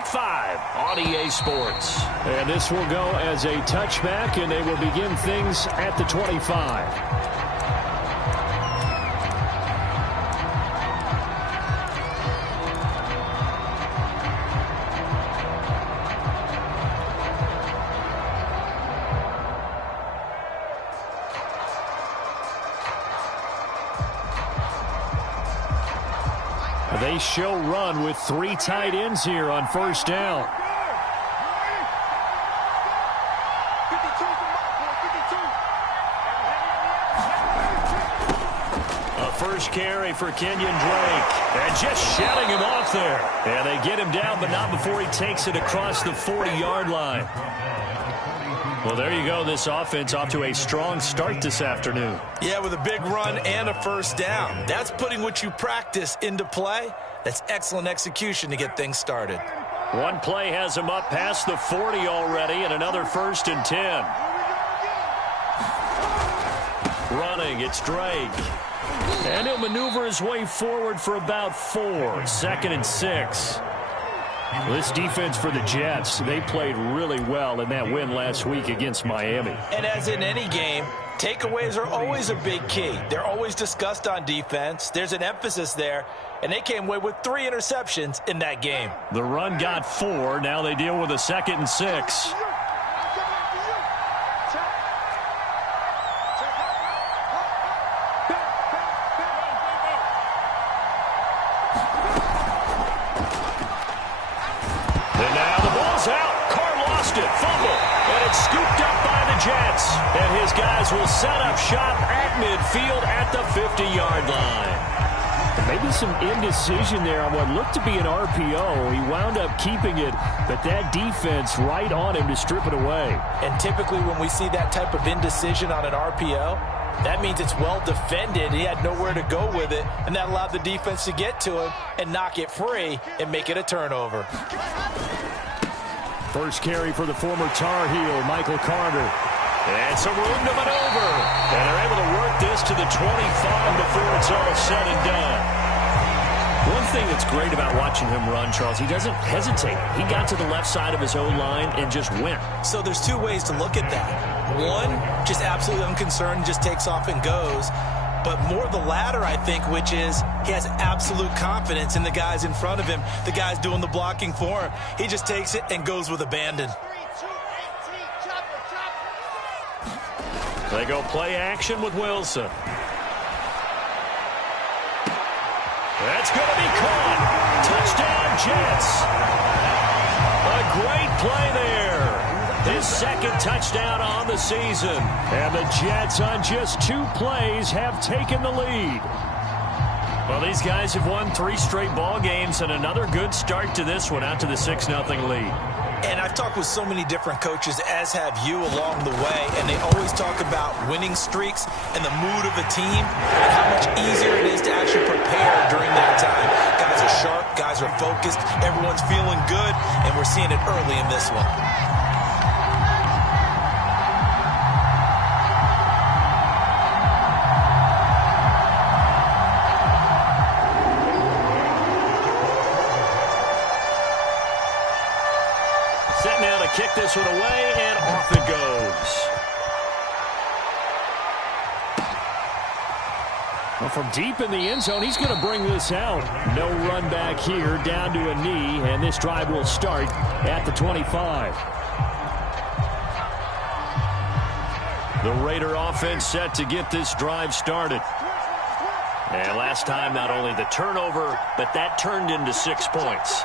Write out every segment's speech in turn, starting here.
Week 5 on EA Sports. And this will go as a touchback, and they will begin things at the 25. They show run with 3 tight ends here on first down. A first carry for Kenyon Drake. And just shutting him off there. And they get him down, but not before he takes it across the 40-yard line. Well, there you go. This offense off to a strong start this afternoon. Yeah, with a big run and a first down. That's putting what you practice into play. That's excellent execution to get things started. One play has him up past the 40 already, and another 1st and 10. Running, it's Drake. And he'll maneuver his way forward for about 4. 2nd and 6. This defense for the Jets, they played really well in that win last week against Miami. And as in any game, takeaways are always a big key. They're always discussed on defense. There's an emphasis there, and they came away with 3 interceptions in that game. The run got 4. Now they deal with a 2nd and 6. And his guys will set up shop at midfield at the 50-yard line. Maybe some indecision there on what looked to be an RPO. He wound up keeping it, but that defense right on him to strip it away. And typically when we see that type of indecision on an RPO, that means it's well defended. He had nowhere to go with it, and that allowed the defense to get to him and knock it free and make it a turnover. First carry for the former Tar Heel, Michael Carter. And some room to maneuver. And they're able to work this to the 25 before it's all said and done. One thing that's great about watching him run, Charles, he doesn't hesitate. He got to the left side of his own line and just went. So there's 2 ways to look at that. One, just absolutely unconcerned, just takes off and goes. But more the latter, I think, which is he has absolute confidence in the guys in front of him, the guys doing the blocking for him. He just takes it and goes with abandon. They go play action with Wilson. That's going to be caught. Touchdown, Jets. A great play there. His 2nd touchdown on the season. And the Jets on just 2 plays have taken the lead. Well, these guys have won 3 straight ball games and another good start to this one out to the 6-0 lead. And I've talked with so many different coaches, as have you along the way, and they always talk about winning streaks and the mood of a team and how much easier it is to actually prepare during that time. Guys are sharp, guys are focused, everyone's feeling good, and we're seeing it early in this one. Set now to kick this one away, and off it goes. Well, from deep in the end zone, he's going to bring this out. No run back here, down to a knee, and this drive will start at the 25. The Raider offense set to get this drive started. And last time, not only the turnover, but that turned into 6 points.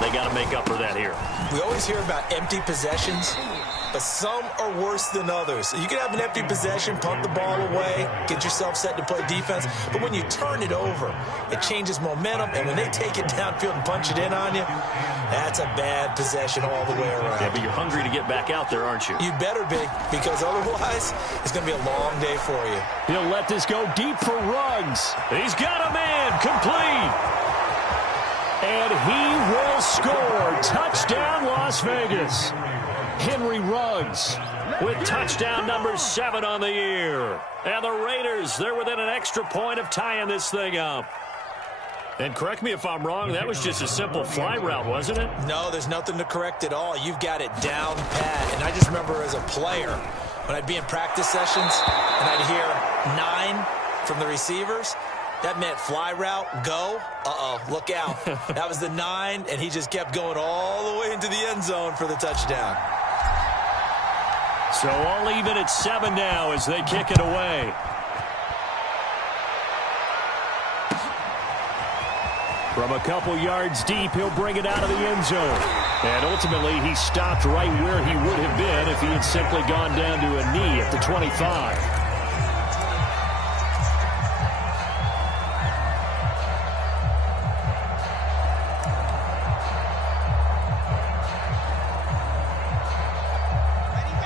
They got to make up for that here. We always hear about empty possessions, but some are worse than others. You can have an empty possession, punt the ball away, get yourself set to play defense, but when you turn it over, it changes momentum, and when they take it downfield and punch it in on you, that's a bad possession all the way around. Yeah, but you're hungry to get back out there, aren't you? You better be, because otherwise, it's going to be a long day for you. He'll let this go deep for Ruggs. He's got a man, complete. And he will score. Touchdown, Las Vegas. Henry Ruggs with touchdown number 7 on the year. And the Raiders, they're within an extra point of tying this thing up. And correct me if I'm wrong, that was just a simple fly route, wasn't it? No, there's nothing to correct at all. You've got it down pat. And I just remember as a player, when I'd be in practice sessions and I'd hear 9 from the receivers, that meant fly route, go. Uh-oh, look out. That was the 9, and he just kept going all the way into the end zone for the touchdown. So all even at 7 now as they kick it away. From a couple yards deep, he'll bring it out of the end zone. And ultimately, he stopped right where he would have been if he had simply gone down to a knee at the 25.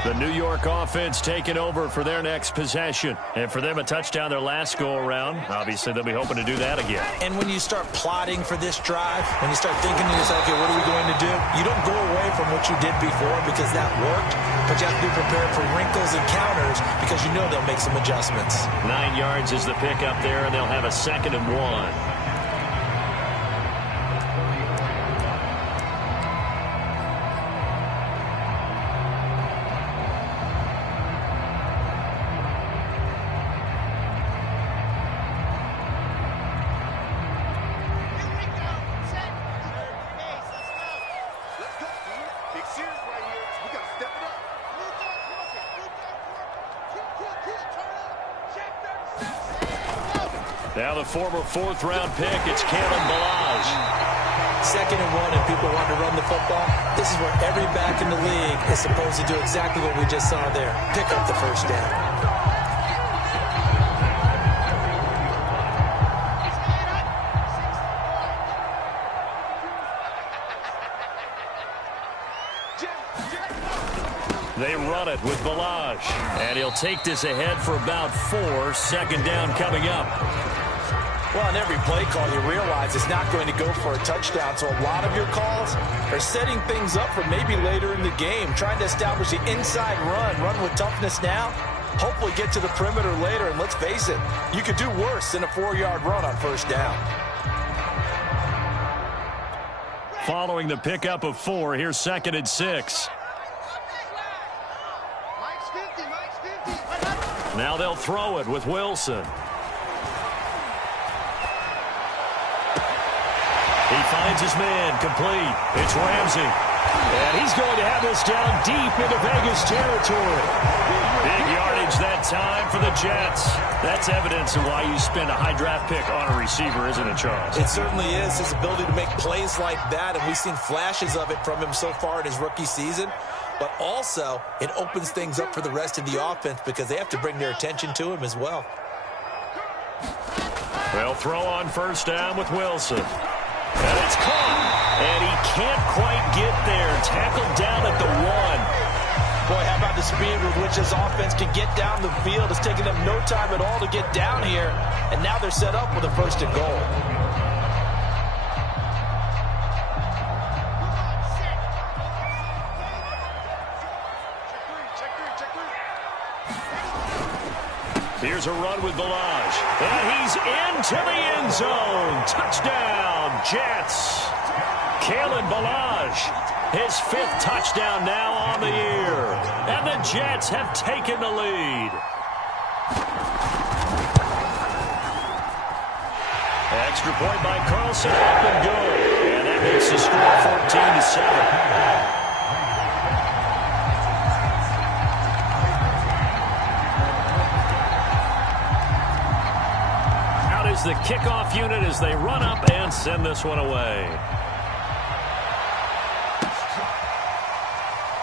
The New York offense taking over for their next possession. And for them, a touchdown their last go-around. Obviously, they'll be hoping to do that again. And when you start plotting for this drive, when you start thinking to yourself, okay, what are we going to do? You don't go away from what you did before because that worked, but you have to be prepared for wrinkles and counters because you know they'll make some adjustments. 9 yards is the pickup there, and they'll have a 2nd and 1. Now the former 4th-round pick, it's Kalen Balaj. 2nd and 1, and people want to run the football. This is where every back in the league is supposed to do exactly what we just saw there. Pick up the first down. They run it with Balaj. And he'll take this ahead for about 4. 2nd down coming up. Well, on every play call, you realize it's not going to go for a touchdown. So a lot of your calls are setting things up for maybe later in the game, trying to establish the inside run with toughness now, hopefully get to the perimeter later. And let's face it, you could do worse than a 4-yard run on first down. Following the pickup of 4, here's 2nd and 6. Now they'll throw it with Wilson. He finds his man, complete. It's Ramsey. And he's going to have this down deep into Vegas territory. Big yardage that time for the Jets. That's evidence of why you spend a high draft pick on a receiver, isn't it, Charles? It certainly is. His ability to make plays like that, and we've seen flashes of it from him so far in his rookie season. But also, it opens things up for the rest of the offense because they have to bring their attention to him as well. They'll throw on first down with Wilson. And it's caught. And he can't quite get there. Tackled down at the 1. Boy, how about the speed with which this offense can get down the field? It's taken them no time at all to get down here. And now they're set up with a 1st and goal. Here's a run with Balaj. And he's into the end zone. Touchdown, Jets. Kalen Balaj, his 5th touchdown now on the year. And the Jets have taken the lead. Extra point by Carlson, up and good. And that makes the score 14-7. The kickoff unit as they run up and send this one away.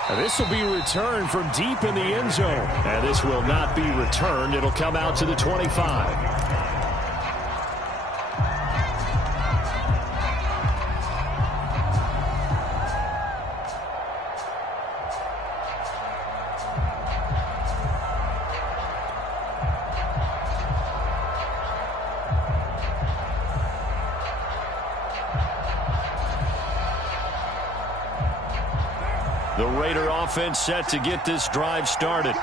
And this will be returned from deep in the end zone. And this will not be returned. It'll come out to the 25. The Raider offense set to get this drive started.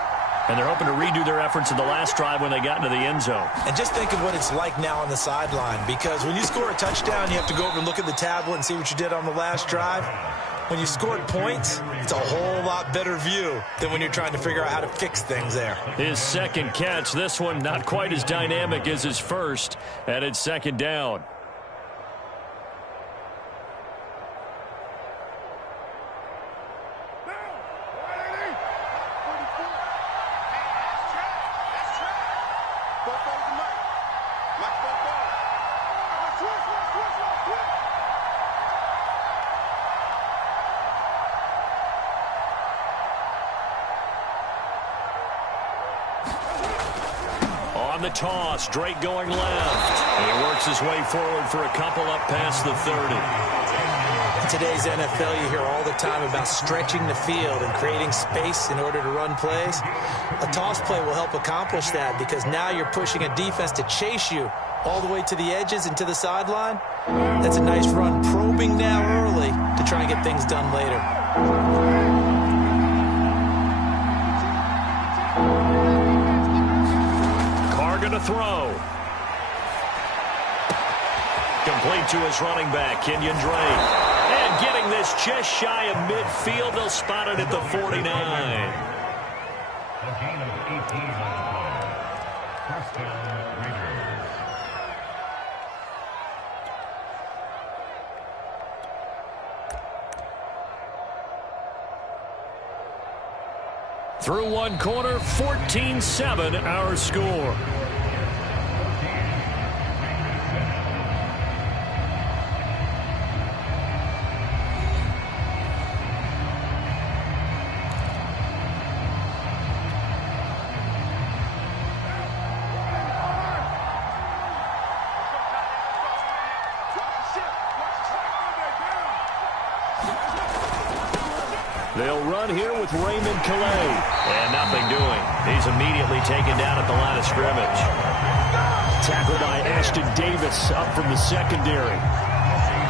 And they're hoping to redo their efforts in the last drive when they got into the end zone. And just think of what it's like now on the sideline, because when you score a touchdown, you have to go over and look at the tablet and see what you did on the last drive. When you scored points, it's a whole lot better view than when you're trying to figure out how to fix things there. His second catch, this one not quite as dynamic as his first, and it's second down. On the toss, Drake going left. And he works his way forward for a couple up past the 30. In today's NFL, you hear all the time about stretching the field and creating space in order to run plays. A toss play will help accomplish that because now you're pushing a defense to chase you all the way to the edges and to the sideline. That's a nice run, probing now early to try and get things done later. To throw. Complete to his running back, Kenyon Drake. And getting this just shy of midfield, they'll spot it at the 49. A gain of 18 on the play. First down, Raiders. Through one quarter, 14-7 our score. They'll run here with Raymond Calais. And nothing doing. He's immediately taken down at the line of scrimmage. Tackled by Ashton Davis up from the secondary.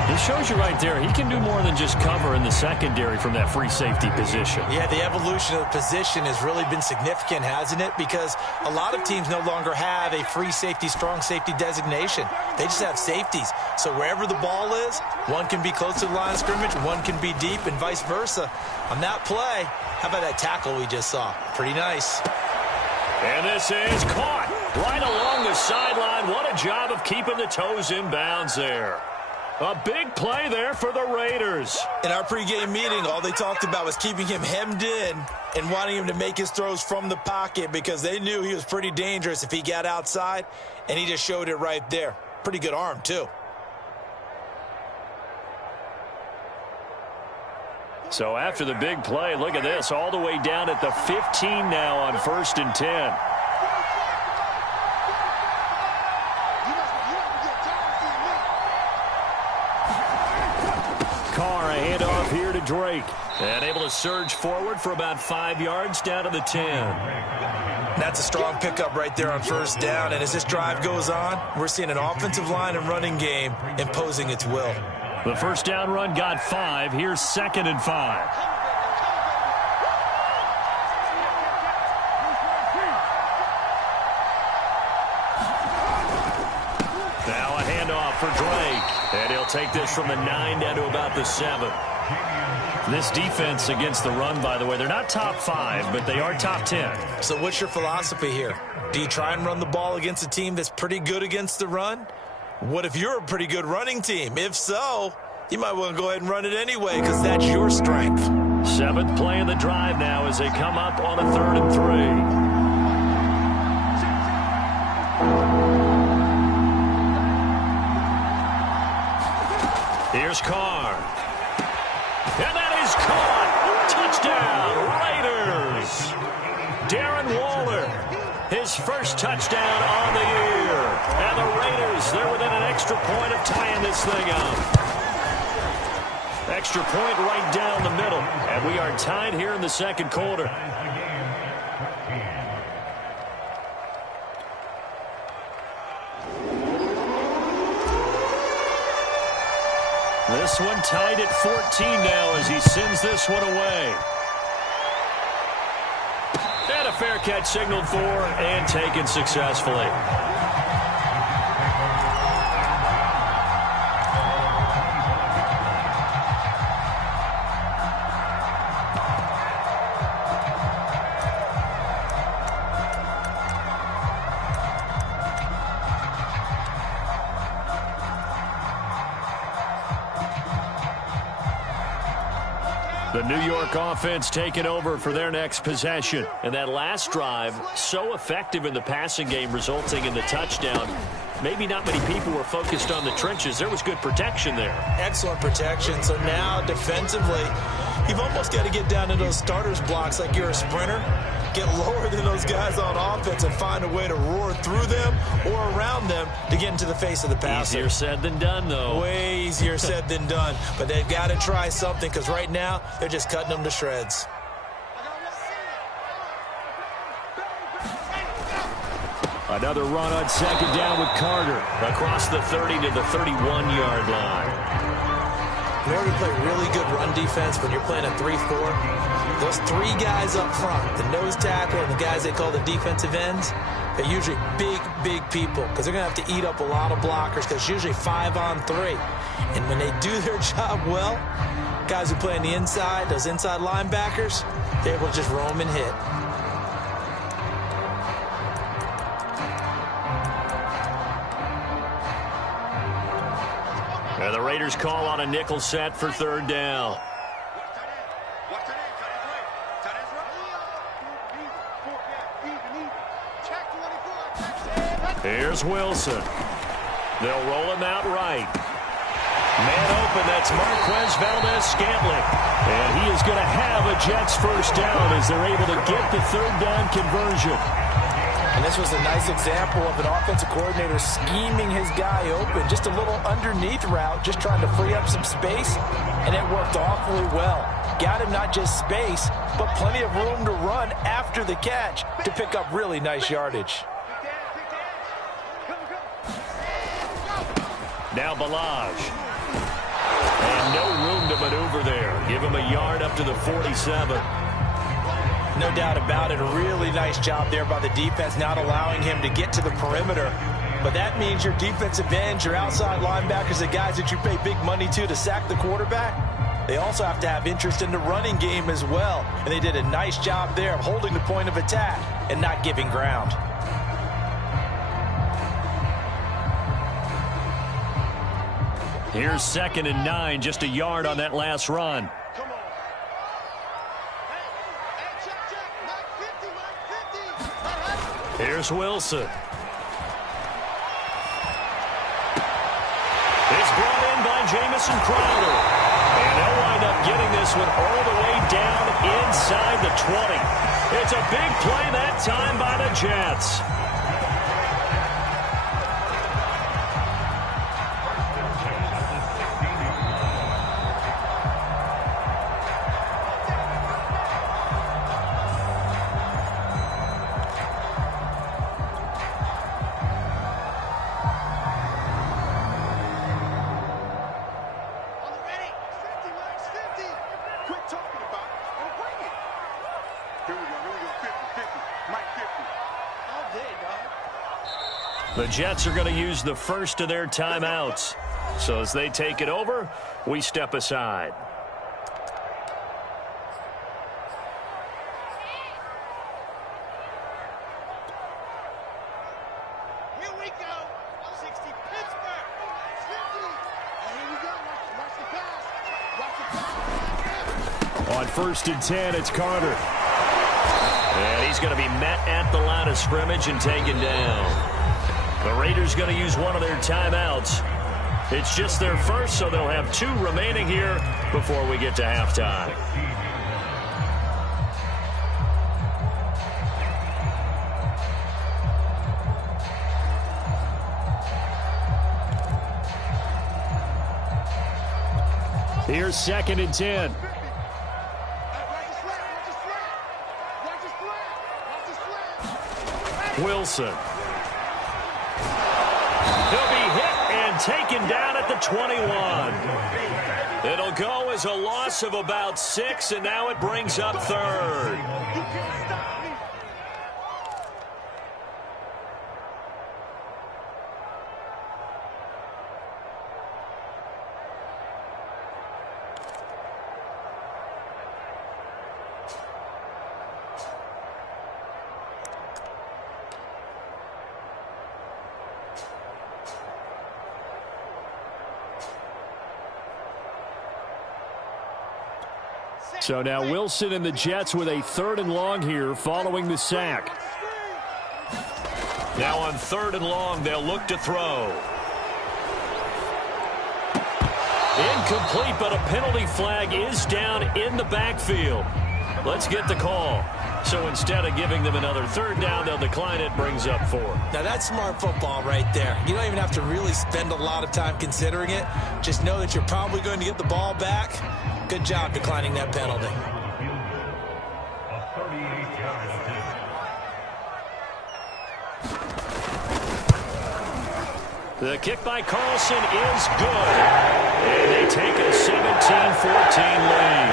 This shows you right there, he can do more than just cover in the secondary from that free safety position. Yeah, the evolution of the position has really been significant, hasn't it? Because a lot of teams no longer have a free safety, strong safety designation. They just have safeties. So wherever the ball is, one can be close to the line of scrimmage, one can be deep, and vice versa. On that play, how about that tackle we just saw? Pretty nice. And this is caught right along the sideline. What a job of keeping the toes in bounds there. A big play there for the Raiders. In our pregame meeting, all they talked about was keeping him hemmed in and wanting him to make his throws from the pocket because they knew he was pretty dangerous if he got outside, and he just showed it right there. Pretty good arm, too. So after the big play, look at this, all the way down at the 15 now on 1st and 10. Here to Drake, and able to surge forward for about 5 yards down to the 10. That's a strong pickup right there on 1st down, and as this drive goes on, we're seeing an offensive line and running game imposing its will. The 1st down run got 5. Here's 2nd and 5. Now a handoff for Drake, and he'll take this from the 9 down to about the 7. This defense against the run, by the way, they're not top 5, but they are top 10. So what's your philosophy here? Do you try and run the ball against a team that's pretty good against the run? What if you're a pretty good running team? If so, you might want to go ahead and run it anyway because that's your strength. 7th play of the drive now as they come up on a 3rd and 3. Here's Carr. And that is caught. Touchdown, Raiders. Darren Waller, his first touchdown on the year. And the Raiders, they're within an extra point of tying this thing up. Extra point right down the middle. And we are tied here in the 2nd quarter. This one tied at 14 now as he sends this one away. And a fair catch signaled for and taken successfully. The New York offense taking over for their next possession. And that last drive, so effective in the passing game, resulting in the touchdown. Maybe not many people were focused on the trenches. There was good protection there. Excellent protection. So now defensively, you've almost got to get down to those starters blocks like you're a sprinter. Get lower than those guys on offense and find a way to roar through them or around them to get into the face of the passer. Easier said than done, though. Way easier said than done. But they've got to try something because right now they're just cutting them to shreds. Another run on second down with Carter across the 30 to the 31-yard line. In order to play really good run defense when you're playing a 3-4, those three guys up front, the nose tackle and the guys they call the defensive ends, they're usually big people because they're going to have to eat up a lot of blockers because it's usually 5-on-3. And when they do their job well, guys who play on the inside, those inside linebackers, they're able to just roam and hit. And the Raiders call on a nickel set for third down. Here's Wilson. They'll roll him out right. Man open, that's Marquez Valdez-Scantling. And he is going to have a Jets first down as they're able to get the third down conversion. And this was a nice example of an offensive coordinator scheming his guy open. Just a little underneath route, just trying to free up some space, and it worked awfully well. Got him not just space, but plenty of room to run after the catch to pick up really nice yardage. Now Balaj. And no room to maneuver there. Give him a yard up to the 47. No doubt about it. A really nice job there by the defense, not allowing him to get to the perimeter. But that means your defensive ends, your outside linebackers, the guys that you pay big money to sack the quarterback, they also have to have interest in the running game as well. And they did a nice job there of holding the point of attack and not giving ground. Here's 2nd and 9, just a yard on that last run. Here's Wilson. It's brought in by Jamison Crowder. And they'll wind up getting this one all the way down inside the 20. It's a big play that time by the Jets. The Jets are going to use the first of their timeouts. So as they take it over, we step aside. Here we go. 60 Pittsburgh. 50. And here we go. Watch the pass. Watch the pass. On 1st and 10, it's Carter. And he's going to be met at the line of scrimmage and taken down. The Raiders going to use one of their timeouts. It's just their first, so they'll have 2 remaining here before we get to halftime. Here's 2nd and 10. Wilson. He'll be hit and taken down at the 21. It'll go as a loss of about 6, and now it brings up 3rd. So now Wilson and the Jets with a 3rd and long here following the sack. Now on 3rd and long, they'll look to throw. Incomplete, but a penalty flag is down in the backfield. Let's get the call. So instead of giving them another 3rd down, they'll decline it, brings up 4. Now that's smart football right there. You don't even have to really spend a lot of time considering it. Just know that you're probably going to get the ball back. Good job declining that penalty. The kick by Carlson is good. And they take a 17-14 lead.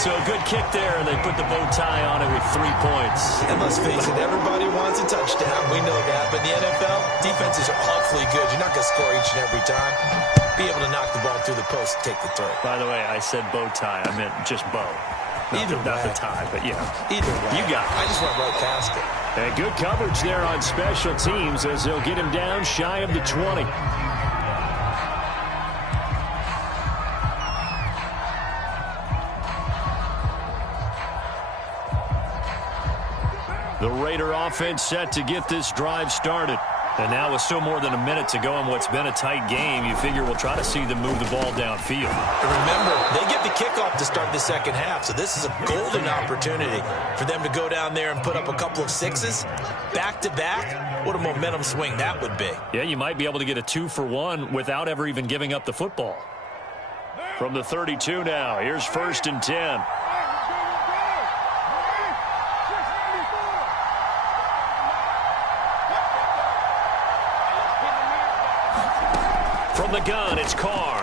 So a good kick there, and they put the bow tie on it with 3 points. And let's face it, everybody wants a touchdown. We know that. But in the NFL, defenses are awfully good. You're not going to score each and every time. Be able to knock the ball through the post and take the throw. By the way, I said bow tie. I meant just bow. Not the tie, but yeah. Either way. You got it. I just went right past it. And good coverage there on special teams as they'll get him down shy of the 20. The Raider offense set to get this drive started. And now with still more than a minute to go in what's been a tight game, you figure we'll try to see them move the ball downfield. And remember, they get the kickoff to start the second half, so this is a golden opportunity for them to go down there and put up a couple of 6s back-to-back. What a momentum swing that would be. Yeah, you might be able to get a 2-for-1 without ever even giving up the football. From the 32 now, here's 1st and 10. From the gun, it's Carr.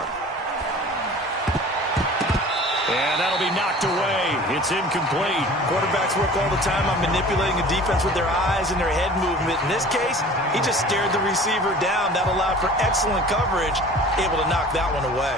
And that'll be knocked away. It's incomplete. Quarterbacks work all the time on manipulating a defense with their eyes and their head movement. In this case, he just stared the receiver down. That allowed for excellent coverage, able to knock that one away.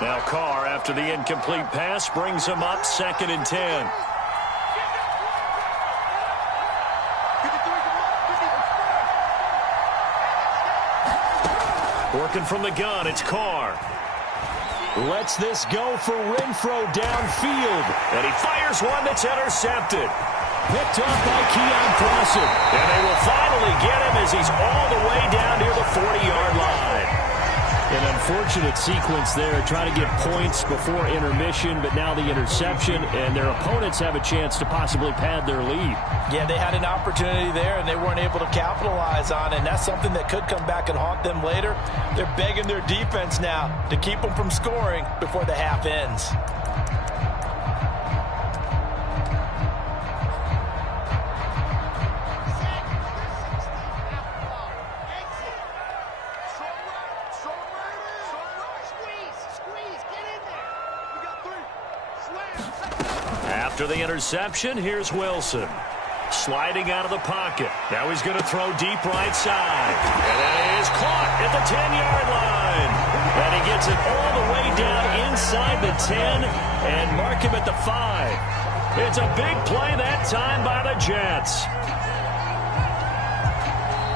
Now Carr, after the incomplete pass, brings him up 2nd and 10. Working from the gun, it's Carr. Lets this go for Renfro downfield. And he fires one that's intercepted. Picked up by Keon Clausen. And they will finally get him as he's all the way down near the 40-yard line. An unfortunate sequence there, trying to get points before intermission, but now the interception, and their opponents have a chance to possibly pad their lead. Yeah, they had an opportunity there, and they weren't able to capitalize on it, and that's something that could come back and haunt them later. They're begging their defense now to keep them from scoring before the half ends. After the interception, here's Wilson. Sliding out of the pocket. Now he's going to throw deep right side. And it is caught at the 10-yard line. And he gets it all the way down inside the 10 and mark him at the 5. It's a big play that time by the Jets.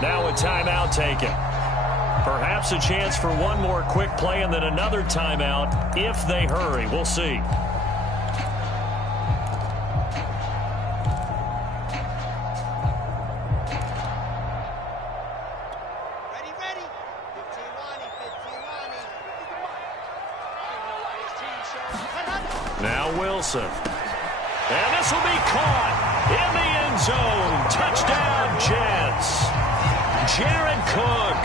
Now a timeout taken. Perhaps a chance for one more quick play and then another timeout if they hurry. We'll see. Now Wilson. And this will be caught in the end zone. Touchdown, Jets. Jared Cook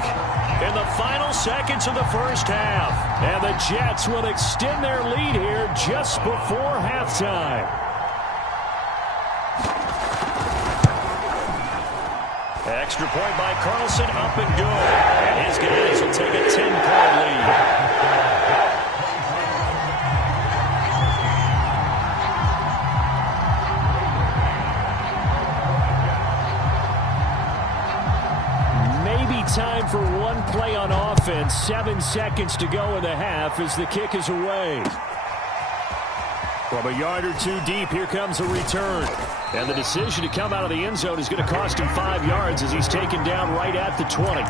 in the final seconds of the first half. And the Jets will extend their lead here just before halftime. Extra point by Carlson, up and good. And his guys will take a 10-point lead. Time for one play on offense. 7 seconds to go in the half as the kick is away. From a yard or two deep, here comes a return. And the decision to come out of the end zone is going to cost him 5 yards as he's taken down right at the 20.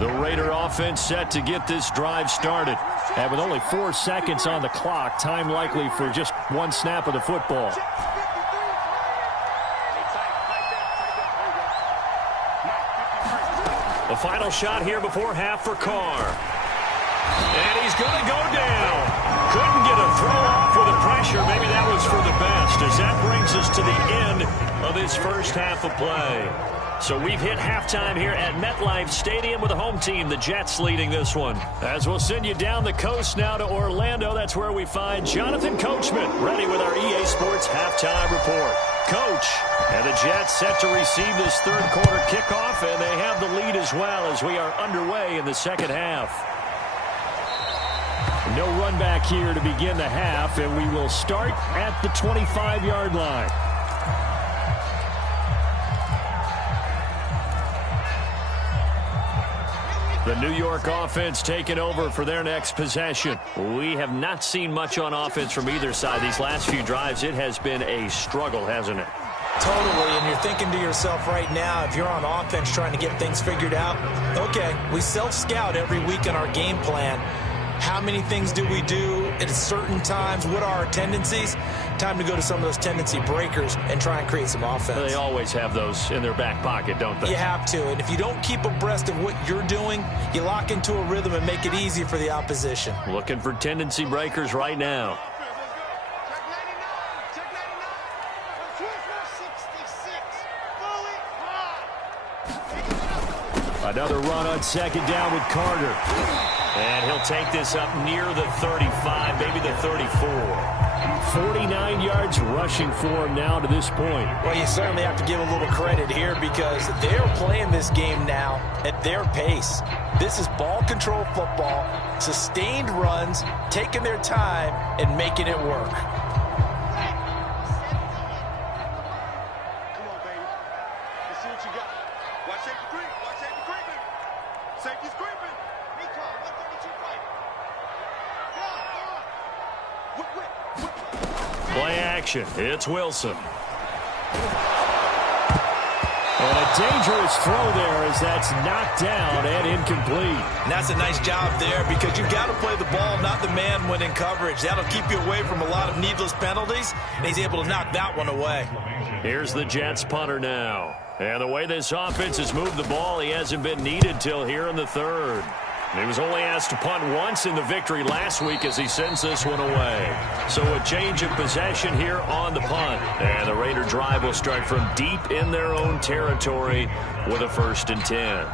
The Raider offense set to get this drive started. And with only 4 seconds on the clock, time likely for just one snap of the football. The final shot here before half for Carr. And he's going to go down. Couldn't get a throw off with the pressure. Maybe that was for the best, as that brings us to the end of this first half of play. So we've hit halftime here at MetLife Stadium with the home team, the Jets, leading this one. As we'll send you down the coast now to Orlando, that's where we find Jonathan Coachman, ready with our EA Sports halftime report. Coach, and the Jets set to receive this third quarter kickoff, and they have the lead as well as we are underway in the second half. No run back here to begin the half, and we will start at the 25-yard line. The New York offense taking over for their next possession. We have not seen much on offense from either side these last few drives. It has been a struggle, hasn't it? Totally, and you're thinking to yourself right now, if you're on offense trying to get things figured out, okay, we self-scout every week in our game plan. How many things do we do at certain times? What are our tendencies? Time to go to some of those tendency breakers and try and create some offense. They always have those in their back pocket, don't they? You have to, and if you don't keep abreast of what you're doing, you lock into a rhythm and make it easy for the opposition. Looking for tendency breakers right now. Another run on second down with Carter. And he'll take this up near the 35, maybe the 34. 49 yards rushing for him now to this point. Well, you certainly have to give a little credit here because they're playing this game now at their pace. This is ball control football, sustained runs, taking their time, and making it work. Play action. It's Wilson. And a dangerous throw there as that's knocked down and incomplete. And that's a nice job there because you've got to play the ball, not the man when in coverage. That'll keep you away from a lot of needless penalties, and he's able to knock that one away. Here's the Jets punter now. And the way this offense has moved the ball, he hasn't been needed till here in the third. He was only asked to punt once in the victory last week as he sends this one away. So a change of possession here on the punt. And the Raider drive will start from deep in their own territory with a 1st and 10.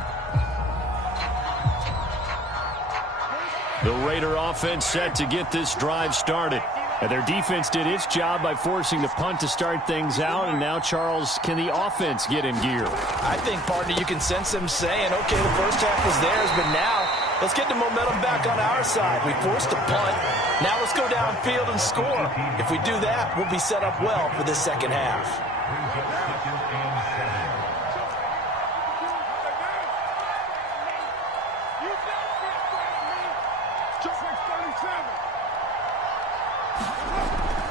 The Raider offense set to get this drive started. And their defense did its job by forcing the punt to start things out. And now, Charles, can the offense get in gear? I think, partner, you can sense them saying, okay, the first half was theirs, but now let's get the momentum back on our side. We forced a punt. Now let's go downfield and score. If we do that, we'll be set up well for this second half.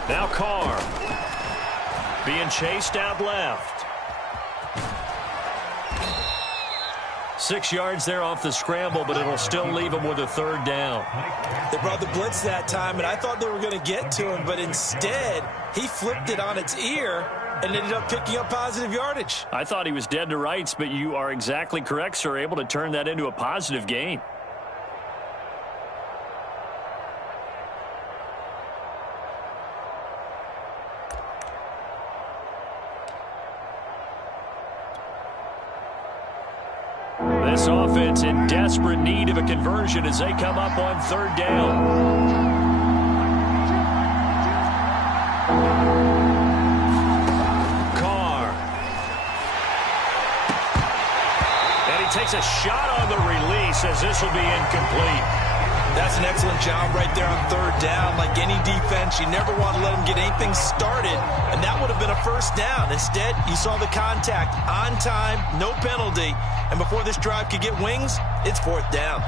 Now Carr being chased out left. 6 yards there off the scramble, but it'll still leave him with a 3rd down. They brought the blitz that time, and I thought they were going to get to him, but instead he flipped it on its ear and ended up picking up positive yardage. I thought he was dead to rights, but you are exactly correct, sir, able to turn that into a positive gain. This offense in desperate need of a conversion as they come up on 3rd down. Carr. And he takes a shot on the release as this will be incomplete. That's an excellent job right there on third down. Like any defense, you never want to let them get anything started, and that would have been a first down. Instead, you saw the contact on time, no penalty, and before this drive could get wings, it's fourth down.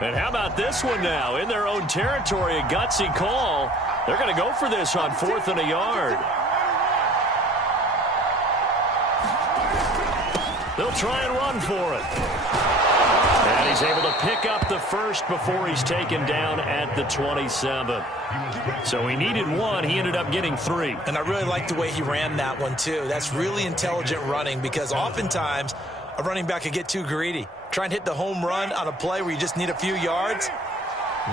And how about this one now? In their own territory, a gutsy call. They're going to go for this on 4th and a yard. They'll try and run for it. And he's able to pick up the first before he's taken down at the 27. So he needed one. He ended up getting 3. And I really like the way he ran that one, too. That's really intelligent running because oftentimes a running back can get too greedy. Try and hit the home run on a play where you just need a few yards.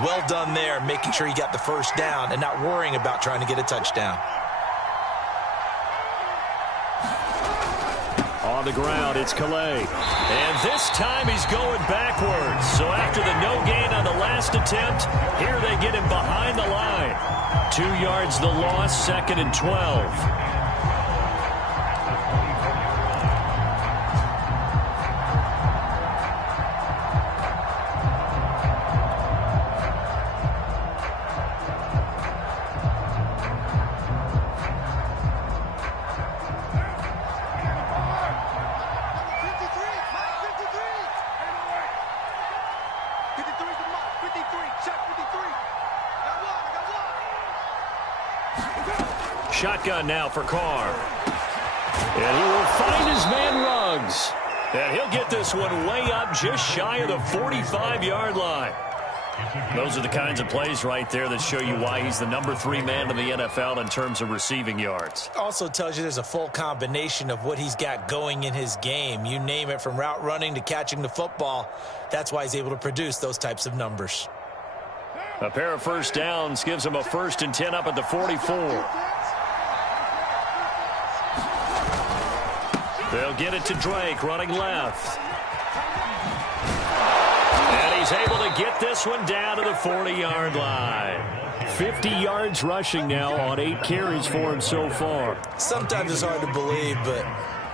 Well done there, making sure you got the first down and not worrying about trying to get a touchdown. On the ground, it's Calais. And this time he's going backwards. So after the no gain on the last attempt, here they get him behind the line. 2 yards the loss, 2nd and 12. Shotgun now for Carr. And he will find his man Ruggs. And he'll get this one way up just shy of the 45-yard line. Those are the kinds of plays right there that show you why he's the number 3 man in the NFL in terms of receiving yards. Also tells you there's a full combination of what he's got going in his game. You name it, from route running to catching the football. That's why he's able to produce those types of numbers. A pair of first downs gives him a 1st and 10 up at the 44. They'll get it to Drake, running left. And he's able to get this one down to the 40-yard line. 50 yards rushing now on 8 carries for him so far. Sometimes it's hard to believe, but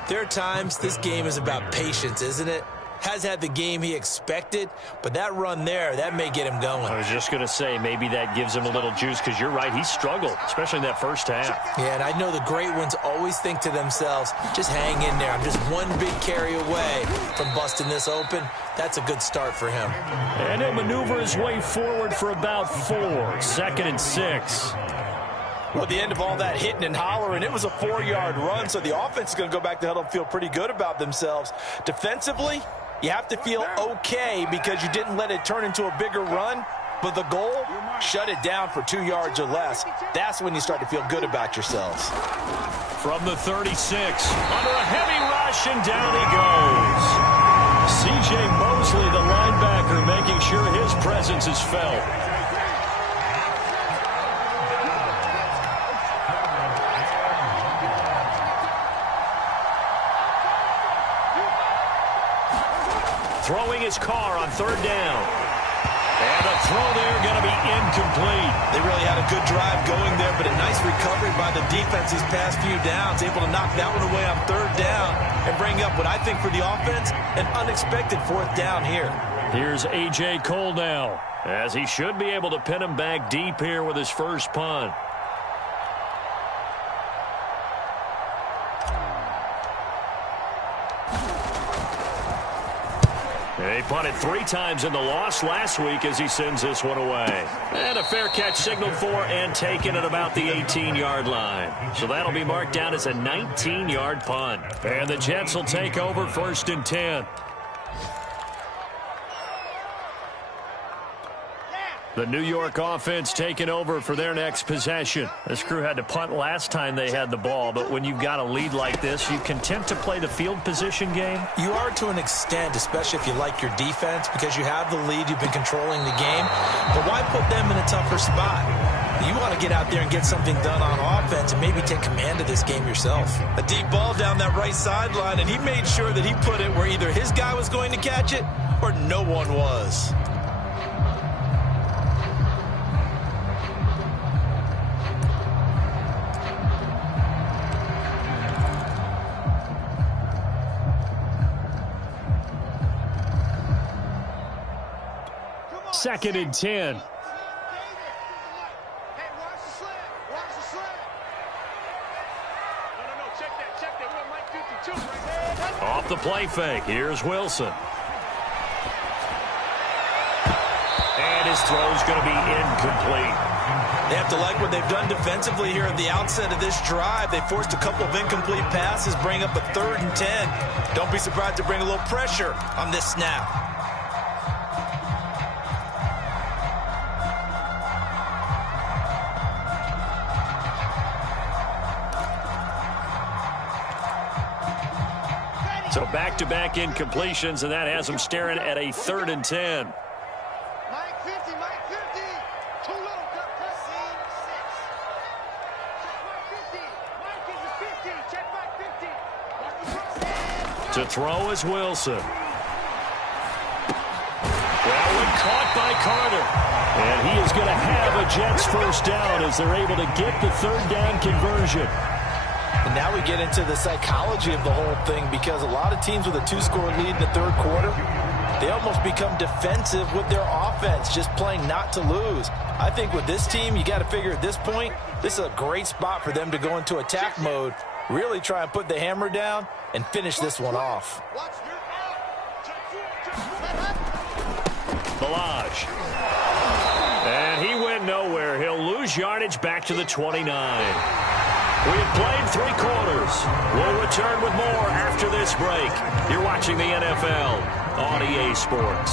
there are times this game is about patience, isn't it? Has had the game he expected, but that run there, that may get him going. I was just going to say, maybe that gives him a little juice, because you're right, he struggled, especially in that first half. Yeah, and I know the great ones always think to themselves, just hang in there. I'm just one big carry away from busting this open. That's a good start for him. And he'll maneuver his way forward for about 4, 2nd and 6. Well, at the end of all that hitting and hollering, it was a 4-yard run, so the offense is going to go back to huddle and feel pretty good about themselves. Defensively, you have to feel okay because you didn't let it turn into a bigger run, but the goal, shut it down for 2 yards or less. That's when you start to feel good about yourselves. From the 36, under a heavy rush, and down he goes. C.J. Mosley, the linebacker, making sure his presence is felt. Throwing his car on 3rd down. And the throw there going to be incomplete. They really had a good drive going there, but a nice recovery by the defense these past few downs. Able to knock that one away on 3rd down and bring up what I think for the offense, an unexpected 4th down here. Here's A.J. Cole now, as he should be able to pin him back deep here with his first punt. He punted 3 times in the loss last week as he sends this one away. And a fair catch signaled for and taken at about the 18-yard line. So that'll be marked down as a 19-yard punt. And the Jets will take over 1st and 10. The New York offense taking over for their next possession. This crew had to punt last time they had the ball, but when you've got a lead like this, you content to play the field position game? You are to an extent, especially if you like your defense, because you have the lead, you've been controlling the game. But why put them in a tougher spot? You want to get out there and get something done on offense and maybe take command of this game yourself. A deep ball down that right sideline, and he made sure that he put it where either his guy was going to catch it or no one was. 2nd and 10. Hey, watch the slant. Watch the slant. No, check that. We're on Mike 52 right there. Off the play fake. Here's Wilson. And his throw's going to be incomplete. They have to like what they've done defensively here at the outset of this drive. They forced a couple of incomplete passes, bring up a 3rd and 10. Don't be surprised to bring a little pressure on this snap. So back-to-back incompletions, and that has them staring at a 3rd and 10. Mike 50. Too little. Cut. Scene 6. Check Mike 50. Mike is a 50. Check Mike 50. To throw is Wilson. That one caught by Carter. And he is going to have a Jets first down as they're able to get the 3rd down conversion. And now we get into the psychology of the whole thing, because a lot of teams with a 2-score lead in the 3rd quarter, they almost become defensive with their offense, just playing not to lose. I think with this team, you got to figure at this point, this is a great spot for them to go into attack mode, really try and put the hammer down and finish this one off. Balaj. And he went nowhere. He'll lose yardage back to the 29. We have played 3 quarters. We'll return with more after this break. You're watching the NFL on EA Sports.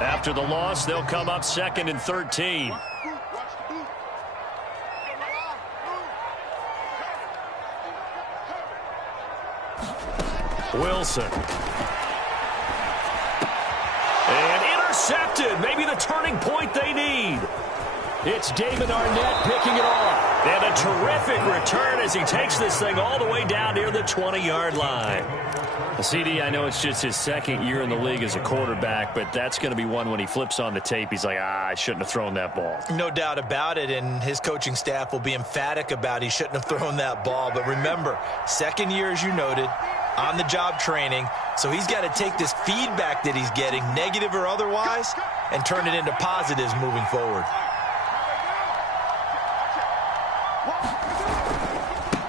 After the loss, they'll come up 2nd and 13. Wilson. And intercepted. Maybe the turning point they need. It's Deeman300 picking it off. And a terrific return as he takes this thing all the way down near the 20-yard line. CD, I know it's just his 2nd year in the league as a quarterback, but that's going to be one when he flips on the tape, he's like, I shouldn't have thrown that ball. No doubt about it, and his coaching staff will be emphatic about he shouldn't have thrown that ball. But remember, 2nd year, as you noted, on-the-job training, so he's got to take this feedback that he's getting, negative or otherwise, and turn it into positives moving forward.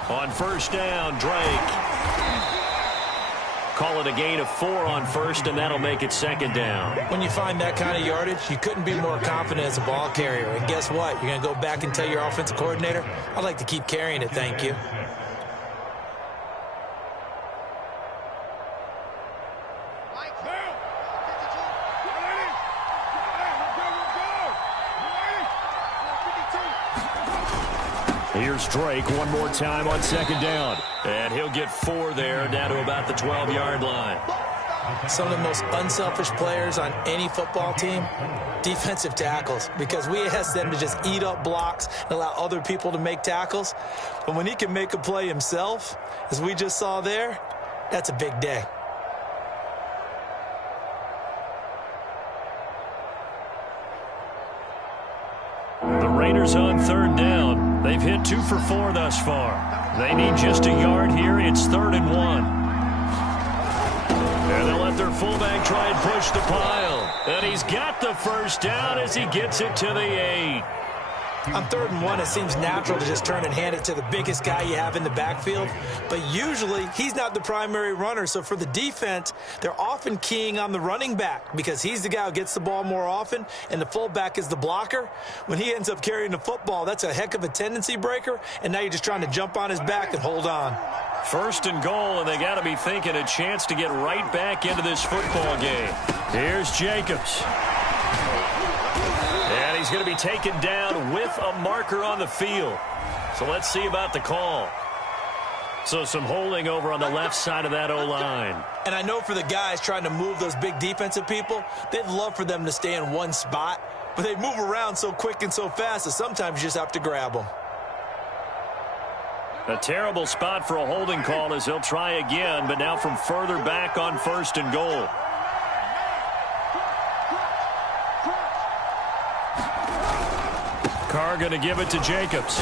On 1st down, Drake. Call it a gain of 4 on 1st, and that'll make it 2nd down. When you find that kind of yardage, you couldn't be more confident as a ball carrier. And guess what? You're going to go back and tell your offensive coordinator, I'd like to keep carrying it, thank you. Here's Drake one more time on 2nd down. And he'll get 4 there, down to about the 12-yard line. Some of the most unselfish players on any football team, defensive tackles, because we ask them to just eat up blocks and allow other people to make tackles. But when he can make a play himself, as we just saw there, that's a big day. The Raiders on 3rd down. They've hit 2 for 4 thus far. They need just a yard here. It's 3rd and 1. And they'll let their fullback try and push the pile. And he's got the first down as he gets it to the 8. On 3rd and 1, it seems natural to just turn and hand it to the biggest guy you have in the backfield. But usually, he's not the primary runner. So for the defense, they're often keying on the running back because he's the guy who gets the ball more often, and the fullback is the blocker. When he ends up carrying the football, that's a heck of a tendency breaker, and now you're just trying to jump on his back and hold on. 1st and goal, and they got to be thinking a chance to get right back into this football game. Here's Jacobs. And he's going to be taken down with a marker on the field. So let's see about the call. So some holding over on the left side of that O-line. And I know for the guys trying to move those big defensive people, they'd love for them to stay in one spot. but they move around so quick and so fast that sometimes you just have to grab them. A terrible spot for a holding call as he'll try again, but now from further back on 1st and goal. Carr going to give it to Jacobs.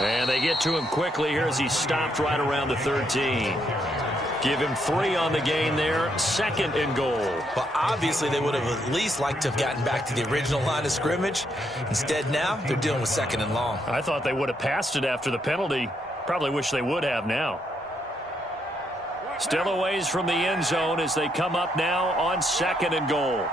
And they get to him quickly here as he stopped right around the 13. Give him 3 on the gain there. 2nd and goal. Well, obviously they would have at least liked to have gotten back to the original line of scrimmage. Instead now, they're dealing with 2nd and long. I thought they would have passed it after the penalty. Probably wish they would have now. Still a ways from the end zone as they come up now on 2nd and goal.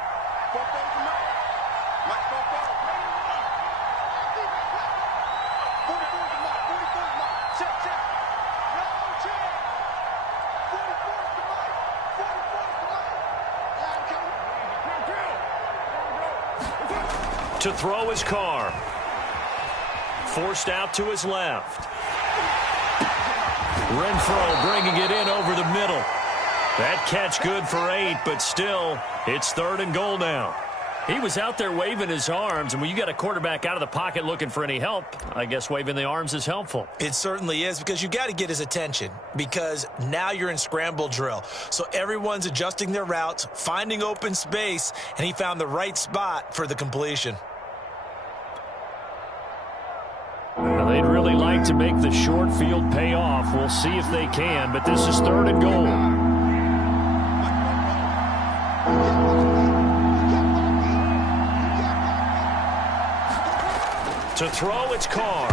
To throw his Carr. Forced out to his left. Renfro bringing it in over the middle. That catch good for 8, but still, it's 3rd and goal now. He was out there waving his arms, and when you got a quarterback out of the pocket looking for any help, I guess waving the arms is helpful. It certainly is, because you got to get his attention, because now you're in scramble drill. So everyone's adjusting their routes, finding open space, and he found the right spot for the completion. Now, they'd really like to make the short field pay off. We'll see if they can, but this is 3rd and goal. To throw, it's Carr.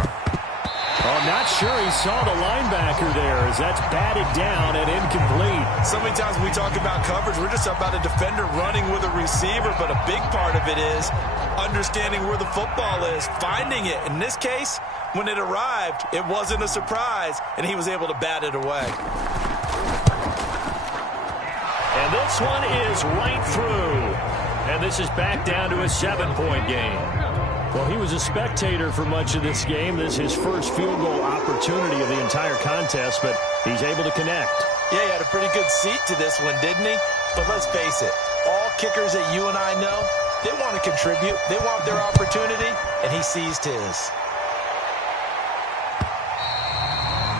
Oh, not sure he saw the linebacker there as that's batted down and incomplete. So many times when we talk about coverage, we're just about a defender running with a receiver, but a big part of it is understanding where the football is, finding it. In this case, when it arrived, it wasn't a surprise, and he was able to bat it away. And this one is right through. And this is back down to a 7-point game. Well, he was a spectator for much of this game. This is his first field goal opportunity of the entire contest, but he's able to connect. Yeah, he had a pretty good seat to this one, didn't he? But let's face it, all kickers that you and I know, they want to contribute. They want their opportunity, and he seized his.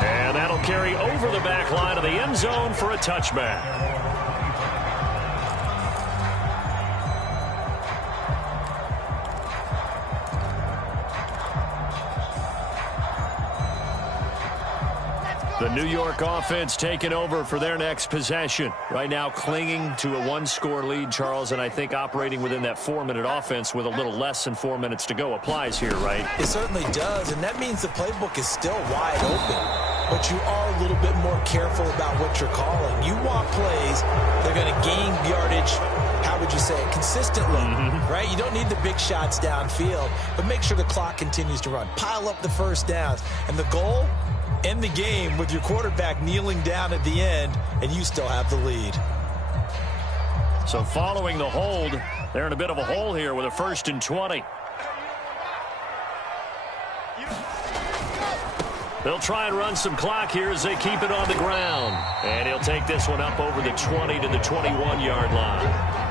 And that'll carry over the back line of the end zone for a touchback. The New York offense taking over for their next possession. Right now clinging to a 1-score lead, Charles, and I think operating within that 4-minute offense with a little less than 4 minutes to go applies here, right? It certainly does, and that means the playbook is still wide open. But you are a little bit more careful about what you're calling. You want plays that are going to gain yardage, how would you say it, consistently, right? You don't need the big shots downfield, but make sure the clock continues to run. Pile up the first downs. And the goal? End the game with your quarterback kneeling down at the end, and you still have the lead. So following the hold, they're in a bit of a hole here with a 1st and 20. They'll try and run some clock here as they keep it on the ground. And he'll take this one up over the 20 to the 21-yard line.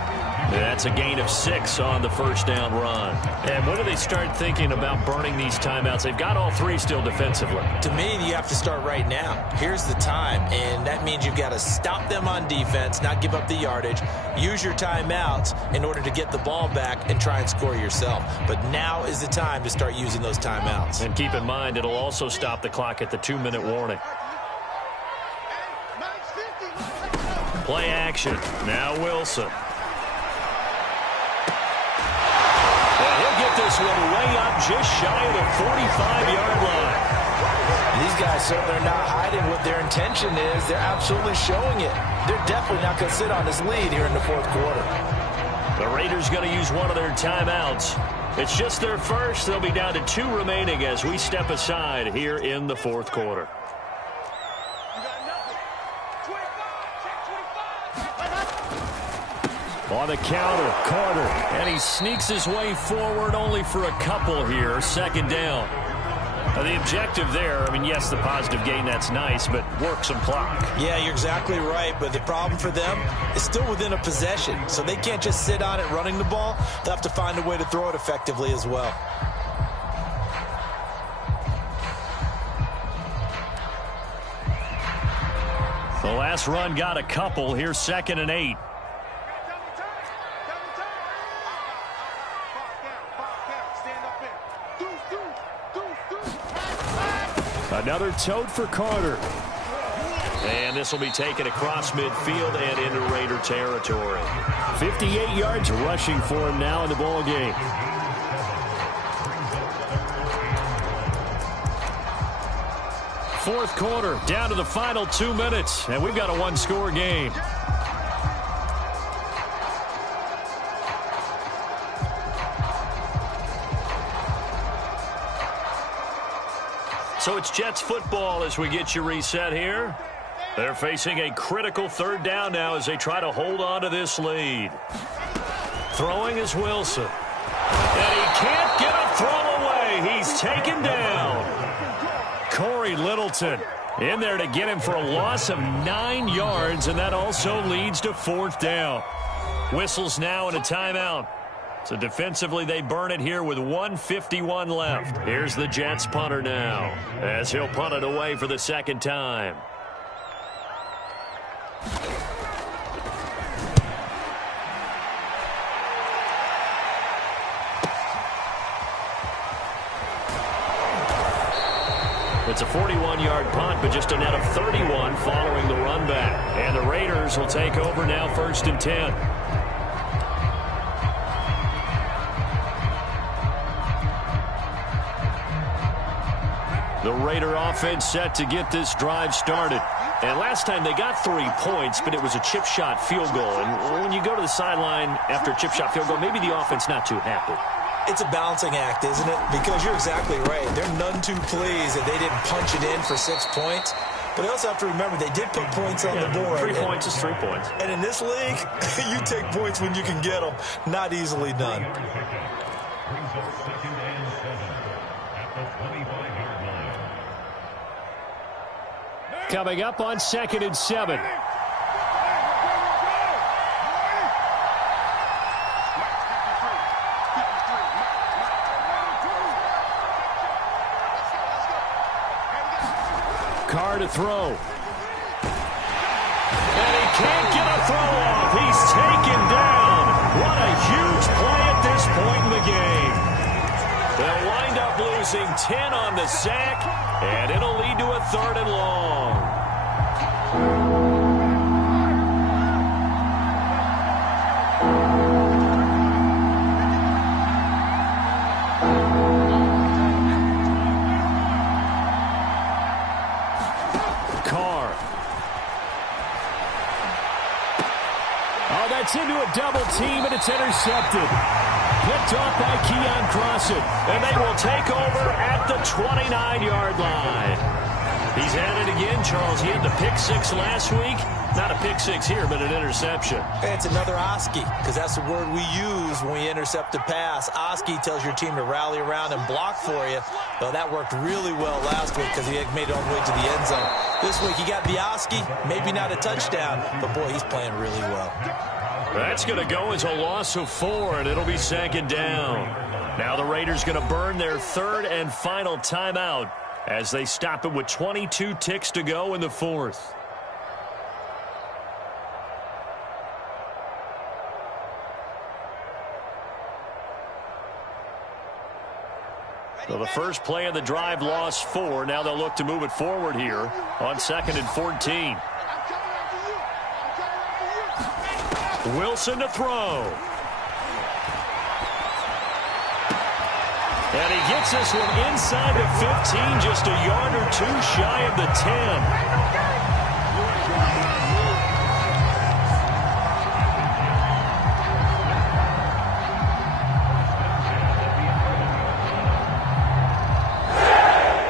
That's a gain of 6 on the first down run. And when do they start thinking about burning these timeouts? They've got all 3 still defensively. To me, you have to start right now. Here's the time, and that means you've got to stop them on defense, not give up the yardage, use your timeouts in order to get the ball back and try and score yourself. But now is the time to start using those timeouts. And keep in mind, it'll also stop the clock at the 2-minute warning. Play action. Now Wilson. This one way up just shy of the 45-yard line. These guys certainly are not hiding what their intention is. They're absolutely showing it. They're definitely not going to sit on this lead here in the 4th quarter. The Raiders going to use one of their timeouts. It's just their first. They'll be down to 2 remaining as we step aside here in the 4th quarter. On the counter, Carter, and he sneaks his way forward only for a couple here. 2nd down. The objective there, I mean, yes, the positive gain, that's nice, but work some clock. Yeah, you're exactly right, but the problem for them is still within a possession, so they can't just sit on it running the ball. They'll have to find a way to throw it effectively as well. The last run got a couple. Here's 2nd and 8. Another tote for Carter. And this will be taken across midfield and into Raider territory. 58 yards rushing for him now in the ball game. Fourth quarter, down to the final 2 minutes, and we've got a one-score game. So it's Jets football as we get you reset here. They're facing a critical 3rd down now as they try to hold on to this lead. Throwing is Wilson. And he can't get a throw away. He's taken down. Corey Littleton in there to get him for a loss of 9 yards, and that also leads to 4th down. Whistles now and a timeout. So defensively, they burn it here with 1:51 left. Here's the Jets punter now as he'll punt it away for the 2nd time. It's a 41-yard punt, but just a net of 31 following the run back. And the Raiders will take over now 1st and 10. The Raider offense set to get this drive started. And last time they got 3 points, but it was a chip shot field goal. And when you go to the sideline after a chip shot field goal, maybe the offense not too happy. It's a balancing act, isn't it? Because you're exactly right. They're none too pleased that they didn't punch it in for 6 points. But they also have to remember they did put points on the board. 3 points is 3 points. And in this league, you take points when you can get them. Not easily done. Brings up 2nd and 7 at the 25-yard line. Coming up on 2nd and 7. Carr to throw. And he can't get a throw off. He's taken down. What a huge play at this point in the game. They'll wind up losing 10 on the sack, and it'll lead to a 3rd and long. Into a double team, and it's intercepted. Picked off by Keon Crossan, and they will take over at the 29-yard line. He's at it again, Charles. He had the pick 6 last week. Not a pick 6 here, but an interception. It's another Oski, because that's the word we use when we intercept a pass. Oski tells your team to rally around and block for you. Well, that worked really well last week because he had made it all the way to the end zone. This week he got the Oski, maybe not a touchdown, but boy, he's playing really well. That's going to go as a loss of 4, and it'll be 2nd down. Now the Raiders going to burn their 3rd and final timeout as they stop it with 22 ticks to go in the 4th. So the first play of the drive lost 4. Now they'll look to move it forward here on 2nd and 14. Wilson to throw. And he gets this one inside the 15, just a yard or 2 shy of the 10.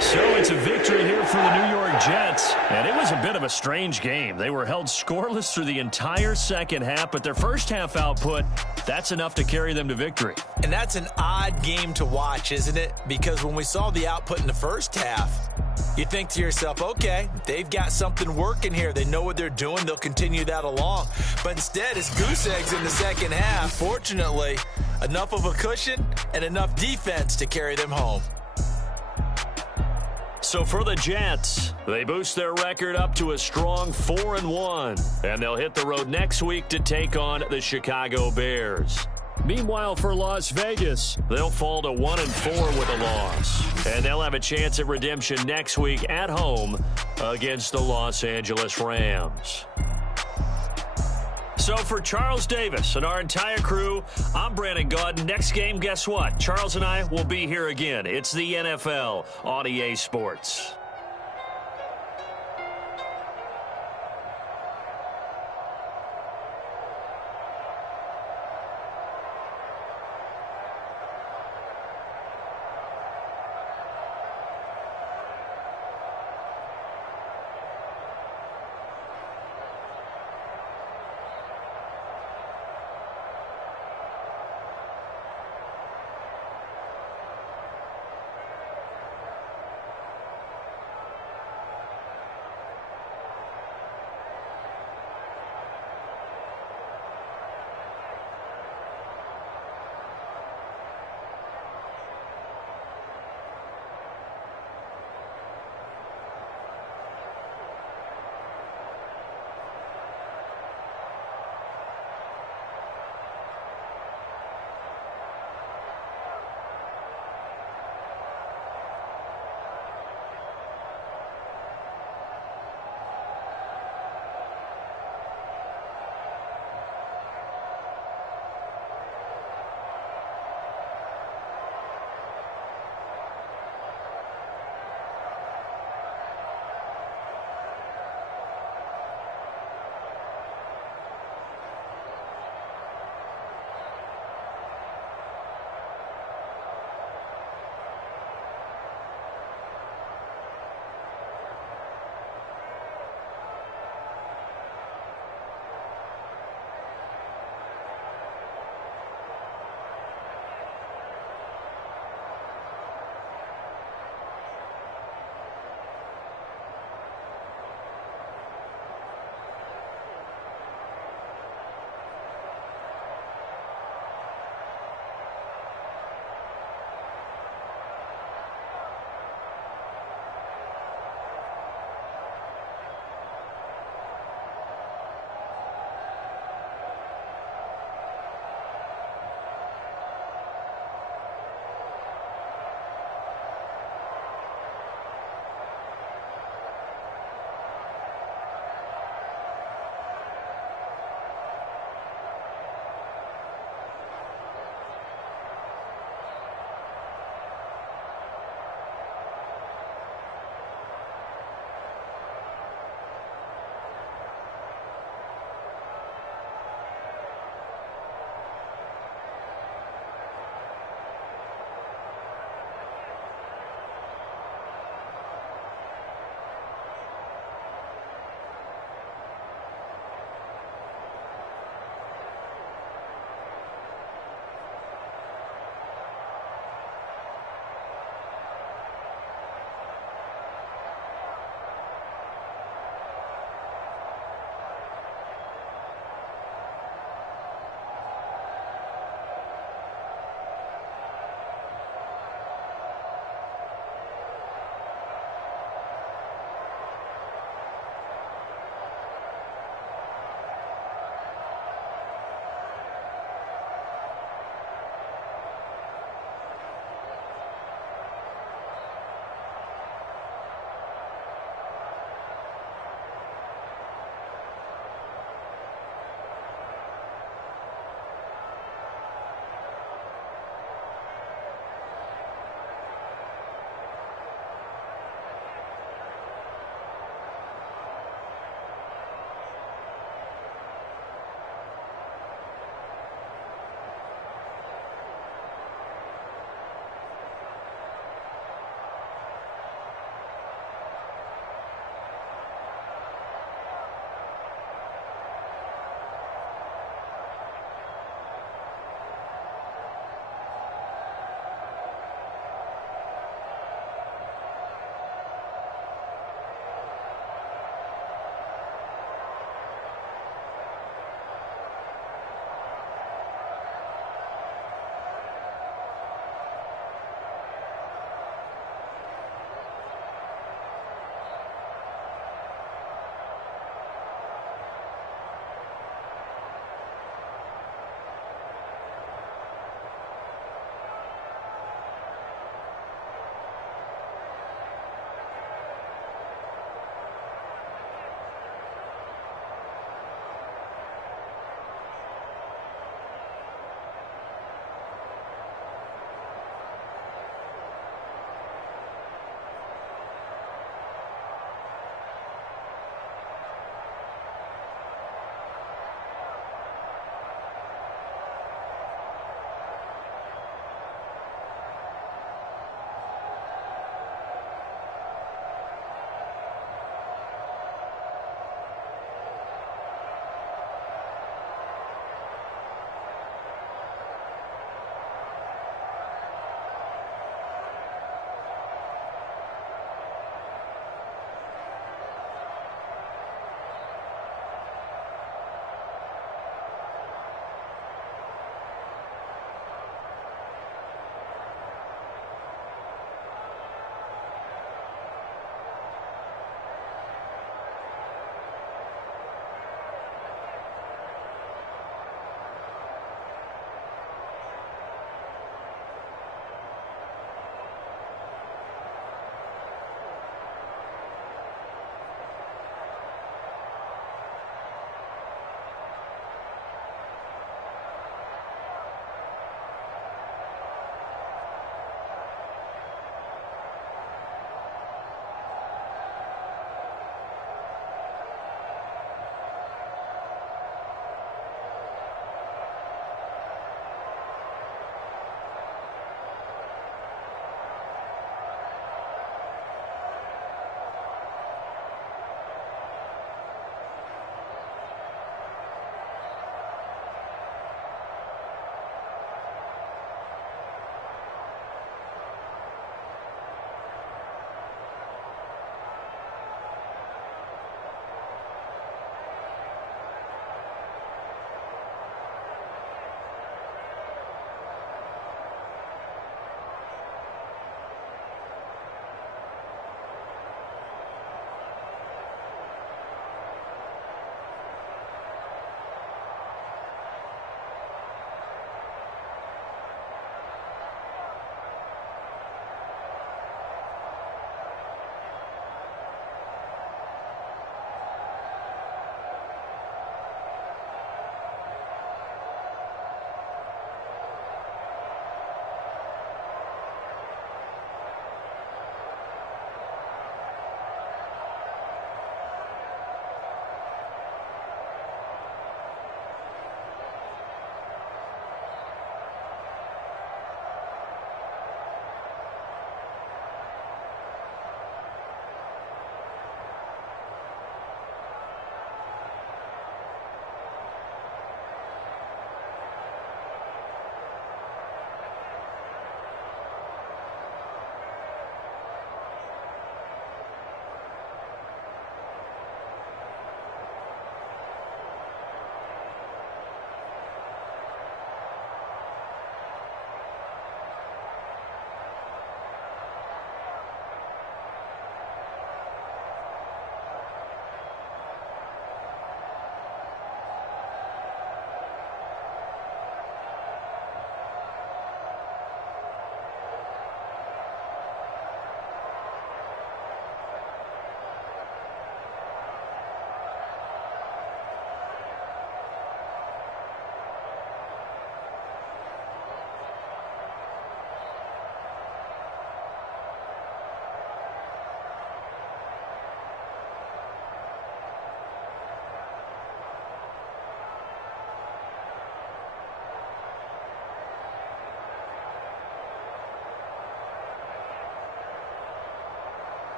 So it's a victory here for the New York Jets, and it was a bit of a a strange game. They were held scoreless through the entire second half, but their first half output, that's enough to carry them to victory. And that's an odd game to watch, isn't it? Because when we saw the output in the first half, you think to yourself, okay, they've got something working here. They know what they're doing. They'll continue that along. But instead, it's goose eggs in the second half. Fortunately, enough of a cushion and enough defense to carry them home. So for the Jets, they boost their record up to a strong 4-1, and they'll hit the road next week to take on the Chicago Bears. Meanwhile, for Las Vegas, they'll fall to 1-4 with a loss, and they'll have a chance at redemption next week at home against the Los Angeles Rams. So for Charles Davis and our entire crew, I'm Brandon Gaudin. Next game, guess what? Charles and I will be here again. It's the NFL on EA Sports.